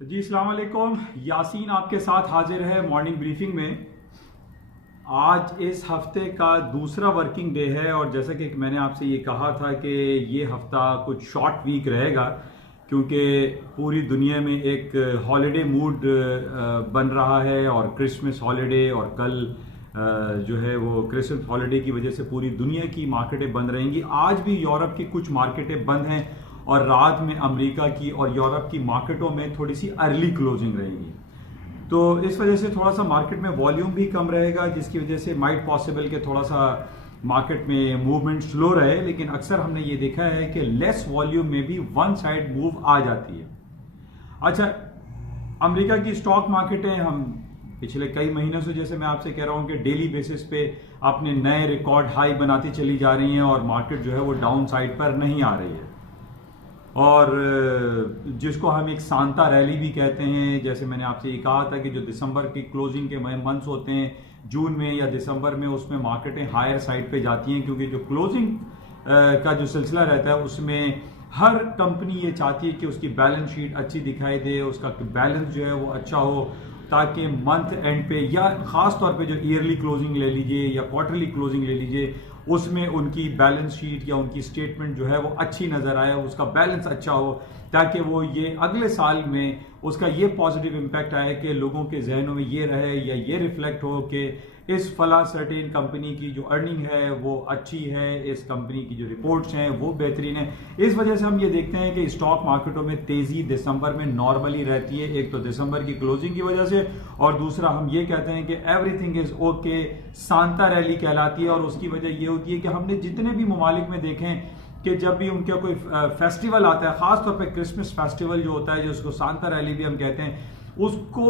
जी अस्सलाम वालेकुम। यासीन आपके साथ हाजिर है मॉर्निंग ब्रीफिंग में। आज इस हफ्ते का दूसरा वर्किंग डे है और जैसा कि मैंने आपसे ये कहा था कि ये हफ्ता कुछ शॉर्ट वीक रहेगा क्योंकि पूरी दुनिया में एक हॉलिडे मूड बन रहा है और क्रिसमस हॉलिडे और कल जो है वो क्रिसमस हॉलिडे की वजह से पूरी दुनिया की मार्केटें बंद रहेंगी। आज भी यूरोप की कुछ मार्केटें बंद हैं और रात में अमेरिका की और यूरोप की मार्केटों में थोड़ी सी अर्ली क्लोजिंग रहेगी। तो इस वजह से थोड़ा सा मार्केट में वॉल्यूम भी कम रहेगा, जिसकी वजह से माइट पॉसिबल के थोड़ा सा मार्केट में मूवमेंट स्लो रहे। लेकिन अक्सर हमने ये देखा है कि लेस वॉल्यूम में भी वन साइड मूव आ जाती है। अच्छा, अमेरिका की स्टॉक मार्केटें हम पिछले कई महीनों से, जैसे मैं आपसे कह रहा हूं कि डेली बेसिस पे अपने नए रिकॉर्ड हाई बनाती चली जा रही हैं और मार्केट जो है वो डाउन साइड पर नहीं आ रही है। और जिसको हम एक सांता रैली भी कहते हैं, जैसे मैंने आपसे ये कहा था कि जो दिसंबर की क्लोजिंग के मंथ्स होते हैं जून में या दिसंबर में, उसमें मार्केटें हायर साइड पे जाती हैं क्योंकि जो क्लोजिंग का जो सिलसिला रहता है उसमें हर कंपनी ये चाहती है कि उसकी बैलेंस शीट अच्छी दिखाई दे, उसका बैलेंस जो है वो अच्छा हो, ताकि मंथ एंड पे या खास तौर पे जो ईयरली क्लोजिंग ले लीजिए या क्वार्टरली क्लोजिंग ले लीजिए, उसमें उनकी बैलेंस शीट या उनकी स्टेटमेंट जो है वो अच्छी नजर आए, उसका बैलेंस अच्छा हो, ताकि वो ये अगले साल में उसका ये पॉजिटिव इम्पैक्ट आए कि लोगों के जहनों में ये रहे या ये रिफ्लेक्ट हो कि इस फला सर्टेन कंपनी की जो अर्निंग है वो अच्छी है, इस कंपनी की जो रिपोर्ट्स हैं वो बेहतरीन है। इस वजह से हम ये देखते हैं कि स्टॉक मार्केटों में तेजी दिसंबर में नॉर्मली रहती है। एक तो दिसंबर की क्लोजिंग की वजह से और दूसरा हम ये कहते हैं कि everything is okay, Santa rally कहलाती है। और उसकी वजह ये होती है कि हमने जितने भी ममालिक में देखें कि जब भी उनका कोई फेस्टिवल आता है, खासतौर पर क्रिसमस फेस्टिवल जो होता है, जिसको सांता रैली भी हम कहते हैं, उसको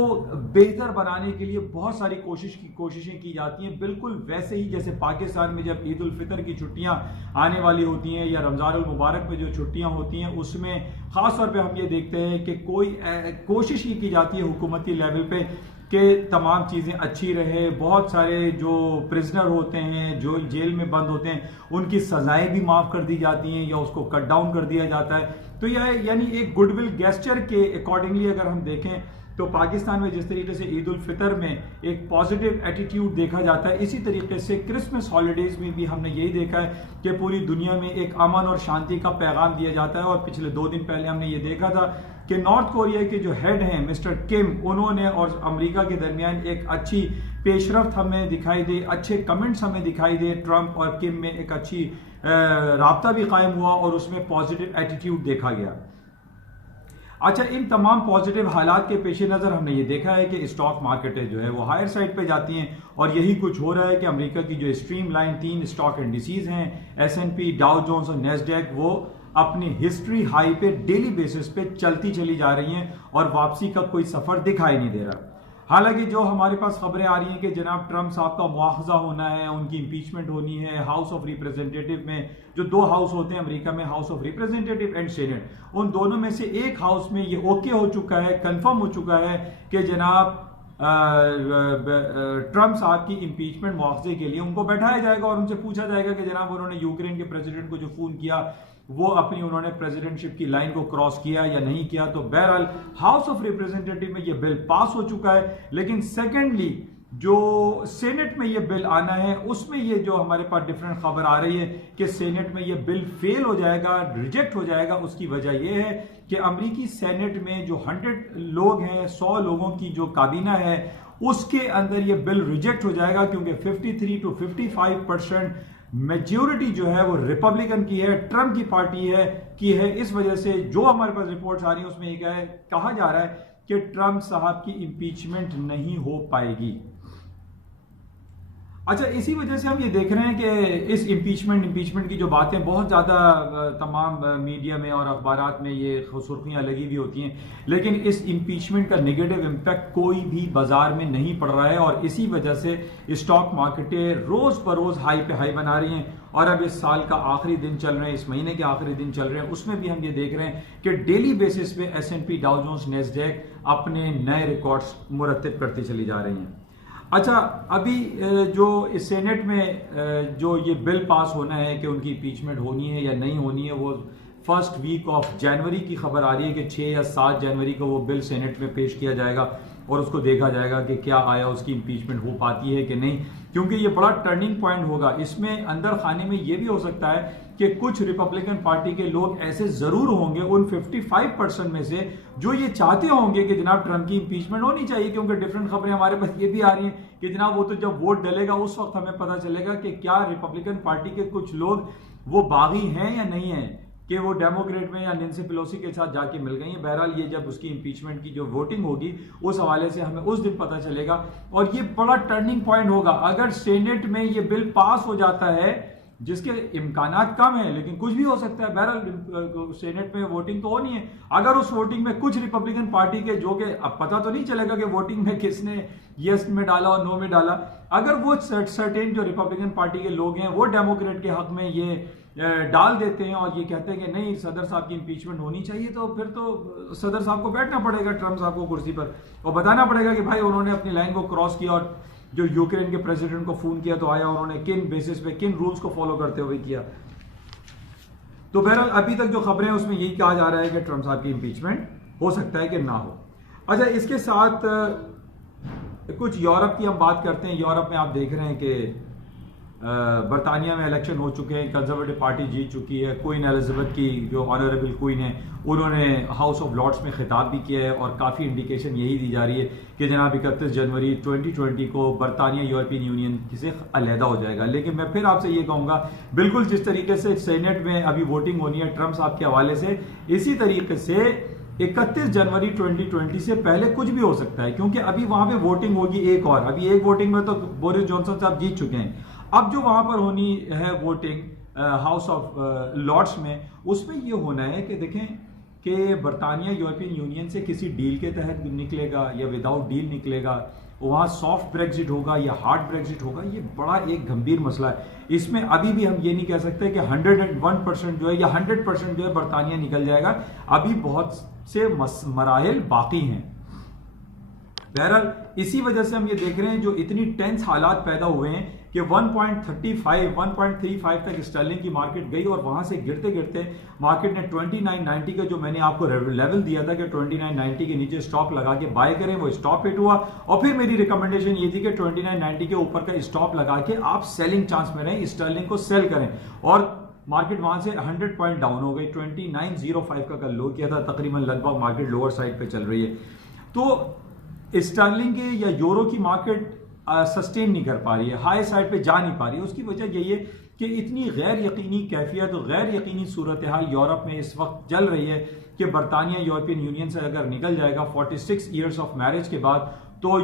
बेहतर बनाने के लिए बहुत सारी कोशिशें की जाती हैं। बिल्कुल वैसे ही जैसे पाकिस्तान में जब ईद उल फितर की छुट्टियां आने वाली होती हैं या रमजान उल मुबारक में जो छुट्टियां होती हैं, उसमें खास तौर पे हम ये देखते हैं कि कोई कोशिश ये की जाती है हुकूमती लेवल पे कि तमाम चीज़ें अच्छी रहे। बहुत सारे जो प्रिजनर होते हैं, जो जेल में बंद होते हैं, उनकी सजाएं भी माफ़ कर दी जाती हैं या उसको कट डाउन कर दिया जाता है। तो यह यानी एक गुडविल गेस्चर के अकॉर्डिंगली अगर हम देखें तो पाकिस्तान में जिस तरीके से ईद उल फितर में एक पॉजिटिव एटीट्यूड देखा जाता है, इसी तरीके से क्रिसमस हॉलीडेज में भी हमने यही देखा है कि पूरी दुनिया में एक अमन और शांति का पैगाम दिया जाता है। और पिछले 2 दिन पहले हमने ये देखा था कि नॉर्थ कोरिया के जो हेड हैं मिस्टर किम, उन्होंने और अमेरिका के दरमियान एक अच्छी पेशरफ्त हमें दिखाई दे, अच्छे कमेंट्स हमें दिखाई दे। ट्रंप और किम में एक अच्छी राब्ता भी कायम हुआ और उसमें पॉजिटिव एटीट्यूड देखा गया। अच्छा, इन तमाम पॉजिटिव हालात के पेश नज़र हमने ये देखा है कि स्टॉक मार्केटें जो है वो हायर साइड पे जाती हैं और यही कुछ हो रहा है कि अमेरिका की जो स्ट्रीम लाइन 3 स्टॉक इंडिसेज हैं, S&P, डाउ जोन्स और नेस्डैक, वो अपनी हिस्ट्री हाई पे डेली बेसिस पे चलती चली जा रही हैं और वापसी का कोई सफर दिखाई नहीं दे रहा। हालांकि जो हमारे पास खबरें आ रही हैं कि जनाब ट्रंप साहब का मुआवजा होना है, उनकी इंपीचमेंट होनी है हाउस ऑफ रिप्रेजेंटेटिव में। जो 2 हाउस होते हैं अमेरिका में, house of representative and senate, उन दोनों में से एक हाउस में ये ओके हो चुका है, कंफर्म हो चुका है कि जनाब ट्रंप साहब की इंपीचमेंट मुआवजे के लिए उनको बैठाया जाएगा और उनसे पूछा जाएगा कि जनाब उन्होंने यूक्रेन के प्रेसिडेंट को जो फोन किया वो अपनी उन्होंने प्रेसिडेंटशिप की लाइन को क्रॉस किया या नहीं किया। तो बहरहाल हाउस ऑफ रिप्रेजेंटेटिव में ये बिल पास हो चुका है, लेकिन सेकेंडली जो सेनेट में ये बिल आना है उसमें ये जो हमारे पास डिफरेंट खबर आ रही है कि सेनेट में ये बिल फेल हो जाएगा, रिजेक्ट हो जाएगा। उसकी वजह यह है कि अमेरिकी सेनेट में जो 100 लोग हैं, 100 लोगों की जो काबीना है, उसके अंदर ये बिल रिजेक्ट हो जाएगा क्योंकि 53 to 55% मेजोरिटी जो है वो रिपब्लिकन की है, ट्रंप की पार्टी की है। इस वजह से जो हमारे पास रिपोर्ट्स आ रही है उसमें एक कहा जा रहा है कि ट्रंप साहब की इंपीचमेंट नहीं हो पाएगी। अच्छा, इसी वजह से हम ये देख रहे हैं कि इस इम्पीचमेंट की जो बातें बहुत ज़्यादा तमाम मीडिया में और अखबारात में ये सुर्खियाँ लगी हुई होती हैं, लेकिन इस इम्पीचमेंट का नेगेटिव इम्पैक्ट कोई भी बाजार में नहीं पड़ रहा है और इसी वजह से स्टॉक मार्केटें रोज़ बरोज़ हाई पे हाई बना रही हैं। और अब इस साल का आखिरी दिन चल रहे हैं, इस महीने के आखिरी दिन चल रहे हैं, उसमें भी हम ये देख रहे हैं कि डेली बेसिस पे S&P, डाउ जोन्स, नेस्डैक अपने नए रिकॉर्ड्स मुरतब करती चली जा रही हैं। अच्छा, अभी जो इस सेनेट में जो ये बिल पास होना है कि उनकी इम्पीचमेंट होनी है या नहीं होनी है, वो फर्स्ट वीक ऑफ जनवरी की खबर आ रही है कि 6 या 7 जनवरी को वो बिल सेनेट में पेश किया जाएगा और उसको देखा जाएगा कि क्या आया उसकी इम्पीचमेंट हो पाती है कि नहीं, क्योंकि ये बड़ा टर्निंग पॉइंट होगा। इसमें अंदर खाने में ये भी हो सकता है कि कुछ रिपब्लिकन पार्टी के लोग ऐसे जरूर होंगे उन 55% में से जो ये चाहते होंगे कि जनाब ट्रंप की इम्पीचमेंट होनी चाहिए, क्योंकि डिफरेंट खबरें हमारे पास ये भी आ रही हैं कि जनाब वो तो जब वोट डलेगा उस वक्त हमें पता चलेगा कि क्या रिपब्लिकन पार्टी के कुछ लोग वो बागी हैं या नहीं है, कि वो डेमोक्रेट में या नेंसी पेलोसी के साथ जाके मिल गई हैं। बहरहाल ये जब उसकी इम्पीचमेंट की जो वोटिंग होगी उस हवाले से हमें उस दिन पता चलेगा और ये बड़ा टर्निंग पॉइंट होगा। अगर सेनेट में ये बिल पास हो जाता है, जिसके इम्कानात कम है लेकिन कुछ भी हो सकता है, बहरहाल सेनेट में वोटिंग तो होनी है। अगर उस वोटिंग में कुछ रिपब्लिकन पार्टी के जो कि अब पता तो नहीं चलेगा कि वोटिंग में किसने यस में डाला और नो में डाला, अगर वो सर्टेन जो रिपब्लिकन पार्टी के लोग हैं वो डेमोक्रेट के हक में ये डाल देते हैं और ये कहते हैं कि नहीं सदर साहब की इम्पीचमेंट होनी चाहिए, तो फिर तो सदर साहब को बैठना पड़ेगा ट्रंप साहब को कुर्सी पर और बताना पड़ेगा कि भाई उन्होंने अपनी लाइन को क्रॉस किया और जो यूक्रेन के प्रेसिडेंट को फोन किया तो आया, उन्होंने किन बेसिस पे किन रूल्स को फॉलो करते हुए किया। तो बहरहाल अभी तक जो खबरें हैं उसमें यही कहा जा रहा है कि ट्रंप साहब की इम्पीचमेंट हो सकता है कि ना हो। अच्छा, इसके साथ कुछ यूरोप की हम बात करते हैं। यूरोप में आप देख रहे हैं कि बरतानिया में इलेक्शन हो चुके हैं, कंजर्वेटिव पार्टी जीत चुकी है। क्वीन एलिजाबेथ की जो ऑनरेबल क्वीन है उन्होंने हाउस ऑफ लॉर्ड्स में खिताब भी किया है और काफ़ी इंडिकेशन यही दी जा रही है कि जनाब 31 जनवरी 2020 को बरतानिया यूरोपियन यूनियन से अलहदा हो जाएगा। लेकिन मैं फिर आपसे ये कहूँगा, बिल्कुल जिस तरीके से सेनेट में अभी वोटिंग होनी है ट्रंप साहब के हवाले से, इसी तरीके से 31 जनवरी 2020 से पहले कुछ भी हो सकता है, क्योंकि अभी वहां पे वोटिंग होगी एक और। अभी एक वोटिंग में तो बोरिस जॉनसन साहब जीत चुके हैं, अब जो वहां पर होनी है वोटिंग हाउस ऑफ लॉर्ड्स में, उसमें ये होना है कि देखें कि बरतानिया यूरोपियन यूनियन से किसी डील के तहत निकलेगा या विदाउट डील निकलेगा, वहां सॉफ्ट ब्रेक्जिट होगा या हार्ड ब्रेक्जिट होगा, ये बड़ा एक गंभीर मसला है। इसमें अभी भी हम ये नहीं कह सकते कि 101% जो है या 100% जो है बरतानिया निकल जाएगा, अभी बहुत से मराहिल बाकी हैं। बहरहाल इसी वजह से हम ये देख रहे हैं जो इतनी टेंस हालात पैदा हुए हैं कि 1.35 तक स्टर्लिंग की मार्केट गई और वहां से गिरते गिरते मार्केट ने 2990 का जो मैंने आपको लेवल दिया था कि 2990 के नीचे स्टॉप लगा के बाय करें, वो स्टॉप हिट हुआ और फिर मेरी रिकमेंडेशन ये थी कि 2990 के ऊपर का स्टॉप लगा के आप सेलिंग चांस में रहें, स्टर्लिंग को सेल करें। और मार्केट वहां से 100 पॉइंट डाउन हो गई, 2905 का कल लो किया था, तकरीबन लगभग मार्केट लोअर साइड पे चल रही है। तो स्टर्लिंग के या यूरो की मार्केट सस्टेन नहीं कर पा रही है, हाई साइड पे जा नहीं पा रही है। उसकी वजह यही है कि इतनी गैर यकीनी कैफियत और गैर यकीनी सूरत हाल यूरोप में इस वक्त चल रही है कि बरतानिया यूरोपियन यूनियन से अगर निकल जाएगा 46 ईयर्स ऑफ मैरिज के बाद, तो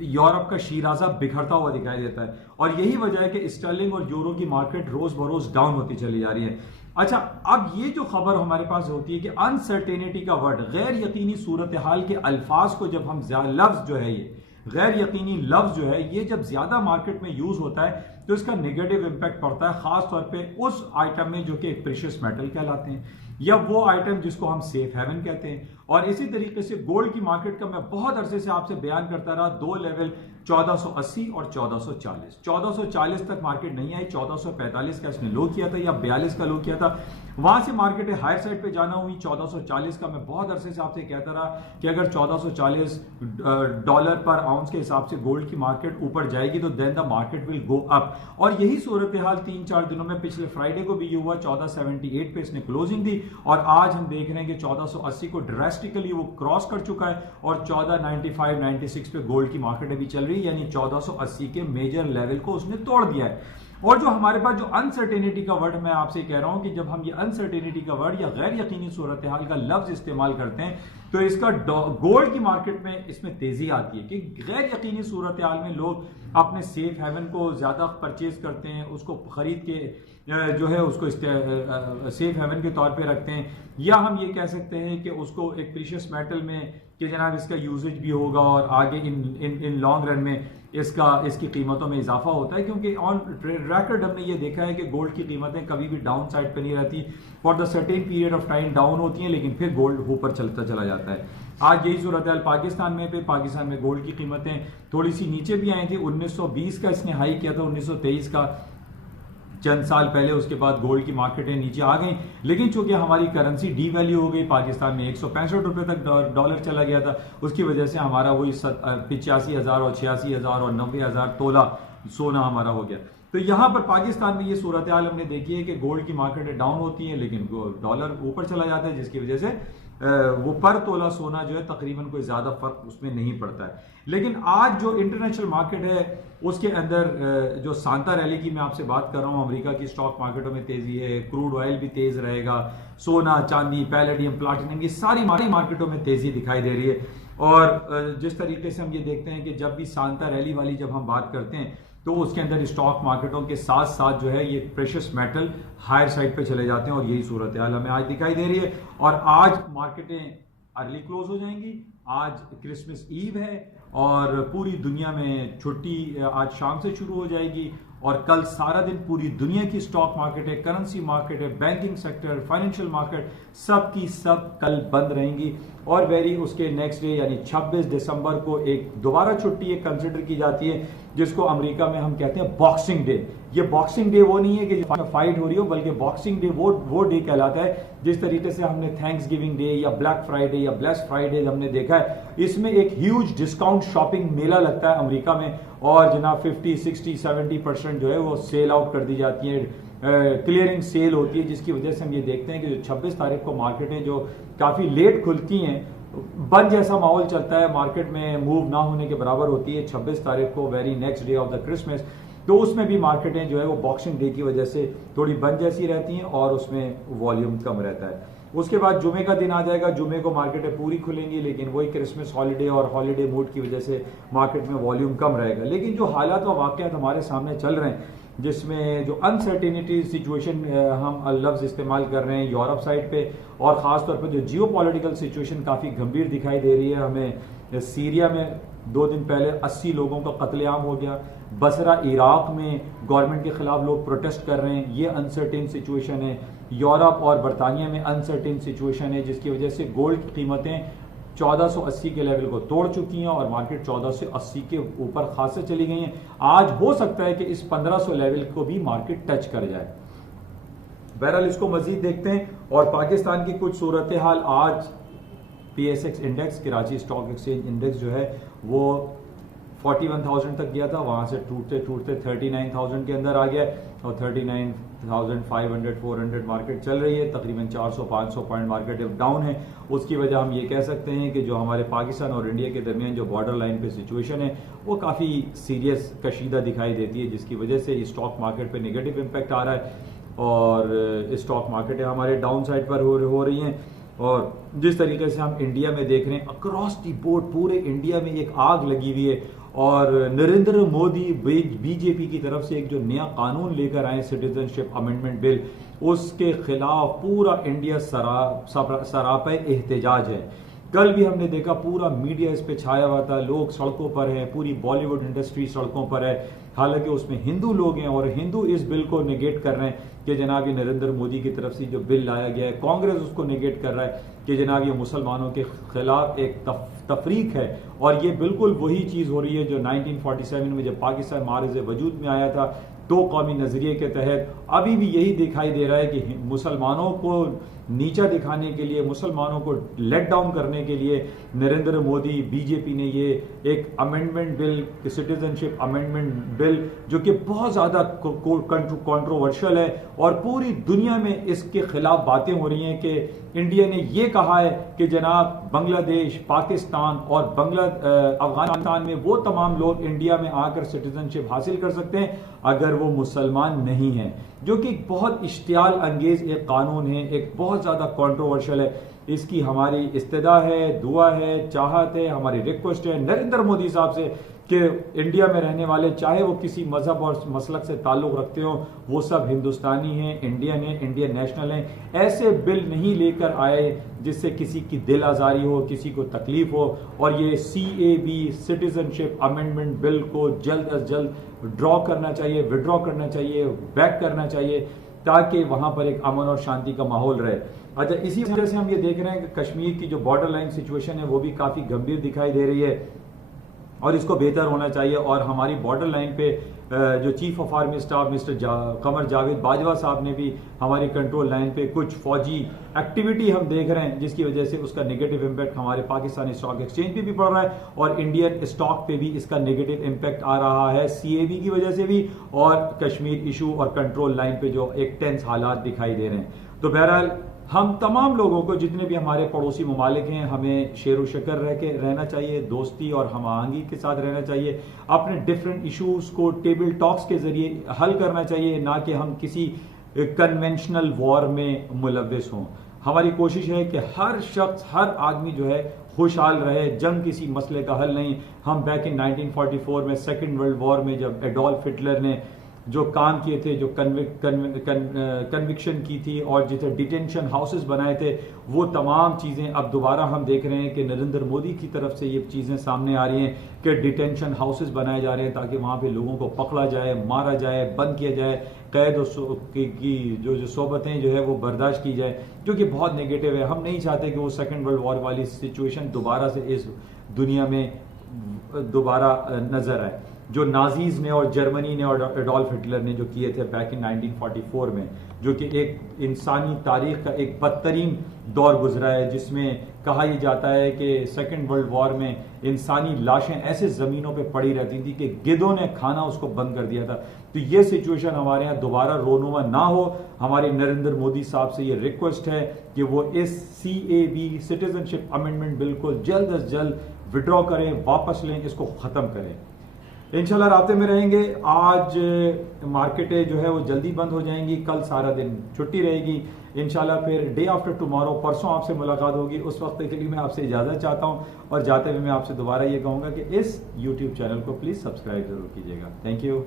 यूरोप का शीराजा बिखरता हुआ दिखाई देता है। और यही वजह है कि स्टर्लिंग और यूरो की मार्केट रोज बरोज डाउन होती चली जा रही है। अच्छा, अब ये जो खबर हमारे पास होती है कि अनसर्टेनिटी का वर्ड, गैर यकीनी सूरत हाल के अल्फाज को जब हम लफ्ज जो है, ये गैर यकीनी लफ्ज जो है, ये जब ज्यादा मार्केट में यूज होता है तो इसका नेगेटिव इंपैक्ट पड़ता है, खास तौर पे उस आइटम में जो कि एक प्रीशियस मेटल कहलाते हैं या वो आइटम जिसको हम सेफ हेवन कहते हैं। और इसी तरीके से गोल्ड की मार्केट का मैं बहुत अरसे से आपसे बयान करता रहा, दो लेवल 1480 और 1440। 1440 तक मार्केट नहीं आई, 1445 का इसने लो किया था या 42 का लो किया था, वहां से मार्केट हायर साइड पे जाना हुई 1440 का। मैं बहुत अरसे से आपसे कहता रहा कि अगर 1440 डॉलर पर आउंस के हिसाब से गोल्ड की मार्केट ऊपर जाएगी तो then the market will go up. और यही सूरत हाल 3-4 दिनों में, पिछले फ्राइडे को भी ये हुआ, 1478 पे इसने क्लोजिंग दी और आज हम देख रहे हैं कि 1480 को ड्रास्टिकली वो क्रॉस कर चुका है और 1495-96 पे गोल्ड की मार्केट अभी चल रही है, यानी 1480 के मेजर लेवल को उसने तोड़ दिया है। और जो हमारे पास जो अनसर्टेनिटी का वर्ड, मैं आपसे कह रहा हूं कि जब हम ये अनसर्टेनिटी का वर्ड या गैर यकीनी सूरत हाल का लफ्ज इस्तेमाल करते हैं तो इसका गोल्ड की मार्केट में इसमें तेजी आती है कि गैर यकीनी सूरत हाल में लोग अपने सेफ हेवन को ज्यादा परचेज करते हैं, उसको खरीद के जो है उसको सेफ हेवन के तौर पे रखते हैं, या हम ये कह सकते हैं कि उसको एक प्रीशियस मेटल में कि जनाब इसका यूजेज भी होगा और आगे इन लॉन्ग रन में इसकी कीमतों में इजाफा होता है। क्योंकि ऑन रिकॉर्ड हमने ये देखा है कि गोल्ड की कीमतें कभी भी डाउन साइड पे नहीं रहती, for the certain period of time down होती हैं लेकिन फिर गोल्ड ऊपर चलता चला जाता है। आज यही सूरत हाल पाकिस्तान में गोल्ड की कीमतें थोड़ी सी नीचे भी आई थी, 1920 का इसने हाई किया था, 1923 का चंद साल पहले उसके बाद गोल्ड की मार्केटें नीचे आ गई, लेकिन चूंकि हमारी करेंसी डी वैल्यू हो गई, पाकिस्तान में 165 रुपए तक डॉलर चला गया था, उसकी वजह से हमारा वही 85,000 और 86,000 और 90,000 तोला सोना हमारा हो गया। तो यहां पर पाकिस्तान में ये सूरत हाल हमने देखी है कि गोल्ड की मार्केटें डाउन होती हैं लेकिन डॉलर ऊपर चला जाता है, जिसकी वजह से वो पर तोला सोना जो है तकरीबन कोई ज्यादा फर्क उसमें नहीं पड़ता है। लेकिन आज जो इंटरनेशनल मार्केट है उसके अंदर जो सांता रैली की मैं आपसे बात कर रहा हूं, अमेरिका की स्टॉक मार्केटों में तेजी है, क्रूड ऑयल भी तेज रहेगा, सोना चांदी पैलेडियम प्लाटिनम ये सारी मार्केटों में तेजी दिखाई दे रही है। और जिस तरीके से हम ये देखते हैं कि जब भी सांता रैली वाली जब हम बात करते हैं तो उसके अंदर स्टॉक मार्केटों के साथ साथ जो है ये प्रेशियस मेटल हायर साइड पे चले जाते हैं, और यही सूरत हाल हमें आज दिखाई दे रही है। और आज मार्केटें अर्ली क्लोज हो जाएंगी, आज क्रिसमस ईव है और पूरी दुनिया में छुट्टी आज शाम से शुरू हो जाएगी, और कल सारा दिन पूरी दुनिया की स्टॉक मार्केट है, करेंसी मार्केट है, बैंकिंग सेक्टर, फाइनेंशियल मार्केट सब की सब कल बंद रहेंगी। और वेरी उसके नेक्स्ट डे यानी 26 दिसंबर को एक दोबारा छुट्टी कंसिडर की जाती है, जिसको अमेरिका में हम कहते हैं बॉक्सिंग डे। ये बॉक्सिंग डे वो नहीं है कि फाइट हो रही हो, बल्कि बॉक्सिंग डे वो डे कहलाता है जिस तरीके से हमने थैंक्स गिविंग डे या ब्लैक फ्राइडे या ब्लेस्ड फ्राइडे हमने देखा है। इसमें एक ह्यूज डिस्काउंट शॉपिंग मेला लगता है अमेरिका में, और जनाब 50, 60, 70% जो है वो सेल आउट कर दी जाती है, क्लियरिंग सेल होती है, जिसकी वजह से हम ये देखते हैं कि जो 26 तारीख को मार्केटें जो काफी लेट खुलती हैं, बंद जैसा माहौल चलता है, मार्केट में मूव ना होने के बराबर होती है 26 तारीख को, very next day of the Christmas. तो उसमें भी मार्केटें जो है वो बॉक्सिंग डे की वजह से थोड़ी बंद जैसी रहती हैं और उसमें वॉल्यूम कम रहता है। उसके बाद जुमे का दिन आ जाएगा, जुमे को मार्केटें पूरी खुलेंगी, लेकिन वही क्रिसमस हॉलीडे और हॉलीडे मूड की वजह से मार्केट में वॉल्यूम कम रहेगा। लेकिन जो हालात व वाक़यात हमारे सामने चल रहे हैं, जिसमें जो अनसर्टेनिटी सिचुएशन हम लफ्ज इस्तेमाल कर रहे हैं यूरोप साइड पे, और खासतौर पर जो जियो पॉलिटिकल सिचुएशन काफी गंभीर दिखाई दे रही है हमें। सीरिया में 2 दिन पहले 80 लोगों का कत्लेआम हो गया, बसरा इराक में गवर्नमेंट के खिलाफ लोग प्रोटेस्ट कर रहे हैं, ये अनसर्टेन सिचुएशन है। यूरोप और बरतानिया में अनसर्टेन सिचुएशन है, जिसकी वजह से गोल्ड की कीमतें 1480 के लेवल को तोड़ चुकी हैं और मार्केट 1480 के ऊपर खासे चली गई हैं। आज हो सकता है कि इस 1500 लेवल को भी मार्केट टच कर जाए। बहरहाल इसको मजीद देखते हैं। और पाकिस्तान की कुछ सूरत हाल, आज PSX index, Karachi stock exchange index जो है वो 41,000 तक गया था, वहां से टूटते टूटते 39,000 के अंदर आ गया, और 39,500 400 मार्केट चल रही है, तकरीबन 400-500 पॉइंट मार्केट डाउन है। उसकी वजह हम ये कह सकते हैं कि जो हमारे पाकिस्तान और इंडिया के दरमियान जो बॉर्डर लाइन पे सिचुएशन है वो काफ़ी सीरियस कशीदा दिखाई देती है, जिसकी वजह से स्टॉक मार्केट पे नेगेटिव इम्पैक्ट आ रहा है, और स्टॉक मार्केटें हमारे डाउन साइड पर हो रही हैं। और जिस तरीके से हम इंडिया में देख रहे हैं, अक्रॉस दी बोर्ड पूरे इंडिया में एक आग लगी हुई है, और नरेंद्र मोदी बीजेपी की तरफ से एक जो नया कानून लेकर आए सिटीजनशिप अमेंडमेंट बिल, उसके खिलाफ पूरा इंडिया सरापे एहतजाज है। कल भी हमने देखा पूरा मीडिया इस पे छाया हुआ था, लोग सड़कों पर है, पूरी बॉलीवुड इंडस्ट्री सड़कों पर है, हालांकि उसमें हिंदू लोग हैं और हिंदू इस बिल को नेगेट कर रहे हैं कि जनाब ये नरेंद्र मोदी की तरफ से जो बिल लाया गया है, कांग्रेस उसको नेगेट कर रहा है कि जनाब ये मुसलमानों के खिलाफ एक तफरीक है। और ये बिल्कुल वही चीज हो रही है जो 1947 में जब पाकिस्तान मारिज़ वजूद में आया था, 2 कौमी नजरिए के तहत अभी भी यही दिखाई दे रहा है कि मुसलमानों को नीचा दिखाने के लिए, मुसलमानों को लेट डाउन करने के लिए नरेंद्र मोदी बीजेपी ने ये एक amendment bill, citizenship amendment bill, जो कि बहुत ज्यादा कंट्रोवर्शियल है और पूरी दुनिया में इसके खिलाफ बातें हो रही हैं कि इंडिया ने ये कहा है कि जनाब बांग्लादेश, पाकिस्तान और अफगानिस्तान में वो तमाम लोग इंडिया में आकर सिटीजनशिप हासिल कर सकते हैं अगर वो मुसलमान नहीं है, जो कि बहुत इश्तियाल अंगेज एक कानून है, एक बहुत ज्यादा कंट्रोवर्शियल है। इसकी हमारी इस्तदा है, दुआ है, चाहत है, हमारी रिक्वेस्ट है नरेंद्र मोदी साहब से कि इंडिया में रहने वाले, चाहे वो किसी मजहब और मसलक से ताल्लुक रखते हो, वो सब हिंदुस्तानी हैं, इंडियन हैं, इंडियन नेशनल हैं, ऐसे बिल नहीं लेकर आए जिससे किसी की दिल आजारी हो, किसी को तकलीफ हो। और ये CAB सिटीजनशिप अमेंडमेंट बिल को जल्द अज जल्द ड्रॉ करना चाहिए, विड्रॉ करना चाहिए, बैक करना चाहिए, ताकि वहां पर एक अमन और शांति का माहौल रहे। अच्छा, इसी वजह से हम ये देख रहे हैं कि कश्मीर की जो बॉर्डर लाइन सिचुएशन है वो भी काफी गंभीर दिखाई दे रही है और इसको बेहतर होना चाहिए। और हमारी बॉर्डर लाइन पे जो chief of army staff mister Qamar Javed Bajwa साहब ने भी हमारी कंट्रोल लाइन पे कुछ फौजी एक्टिविटी हम देख रहे हैं, जिसकी वजह से उसका नेगेटिव इम्पैक्ट हमारे पाकिस्तानी स्टॉक एक्सचेंज पे भी पड़ रहा है और इंडियन स्टॉक पे भी इसका नेगेटिव इम्पैक्ट आ रहा है CAB की वजह से भी, और कश्मीर इशू और कंट्रोल लाइन पे जो एक टेंस हालात दिखाई दे रहे हैं। तो बहरहाल हम तमाम लोगों को, जितने भी हमारे पड़ोसी ममालिक हैं, हमें शेर शक्र रह के रहना चाहिए, दोस्ती और हम आहंगी के साथ रहना चाहिए, अपने डिफरेंट इश्यूज को टेबल टॉक्स के जरिए हल करना चाहिए, ना कि हम किसी कन्वेंशनल वॉर में मुलविस हों। हमारी कोशिश है कि हर शख्स, हर आदमी जो है खुशहाल रहे, जंग किसी मसले का हल नहीं। हम बैक इन 1944 में सेकेंड वर्ल्ड वॉर में जब एडोल्फ हिटलर ने जो काम किए थे, जो कन्विक्शन की थी और जिसे डिटेंशन हाउसेस बनाए थे, वो तमाम चीज़ें अब दोबारा हम देख रहे हैं कि नरेंद्र मोदी की तरफ से ये चीज़ें सामने आ रही हैं कि डिटेंशन हाउसेस बनाए जा रहे हैं ताकि वहाँ पे लोगों को पकड़ा जाए, मारा जाए, बंद किया जाए, कैद की जो सोबतें जो है वो बर्दाश्त की जाए, जो कि बहुत नेगेटिव है। हम नहीं चाहते कि वो सेकेंड वर्ल्ड वॉर वाली सिचुएशन दोबारा से इस दुनिया में दोबारा नजर आए। जो नाजीज ने और जर्मनी ने और एडोल्फ हिटलर ने जो किए थे बैक इन 1944 में, जो कि एक इंसानी तारीख का एक बदतरीन दौर गुजरा है, जिसमें कहा यह जाता है कि सेकेंड वर्ल्ड वॉर में इंसानी लाशें ऐसे जमीनों पे पड़ी रहती थी कि गिद्धों ने खाना उसको बंद कर दिया था। तो ये सिचुएशन हमारे यहाँ दोबारा रोनुमा ना हो। हमारे नरेंद्र मोदी साहब से ये रिक्वेस्ट है कि वो इस CAB सिटीजनशिप अमेंडमेंट बिल को जल्द अज जल्द विड्रॉ करें, वापस लें, इसको खत्म करें। इंशाल्लाह राब्ते में रहेंगे। आज मार्केटें जो है वो जल्दी बंद हो जाएंगी, कल सारा दिन छुट्टी रहेगी। इंशाल्लाह फिर डे आफ्टर टुमारो, परसों आपसे मुलाकात होगी। उस वक्त के लिए मैं आपसे इजाज़त चाहता हूं और जाते हुए मैं आपसे दोबारा ये कहूँगा कि इस YouTube चैनल को प्लीज़ सब्सक्राइब जरूर कीजिएगा। Thank you.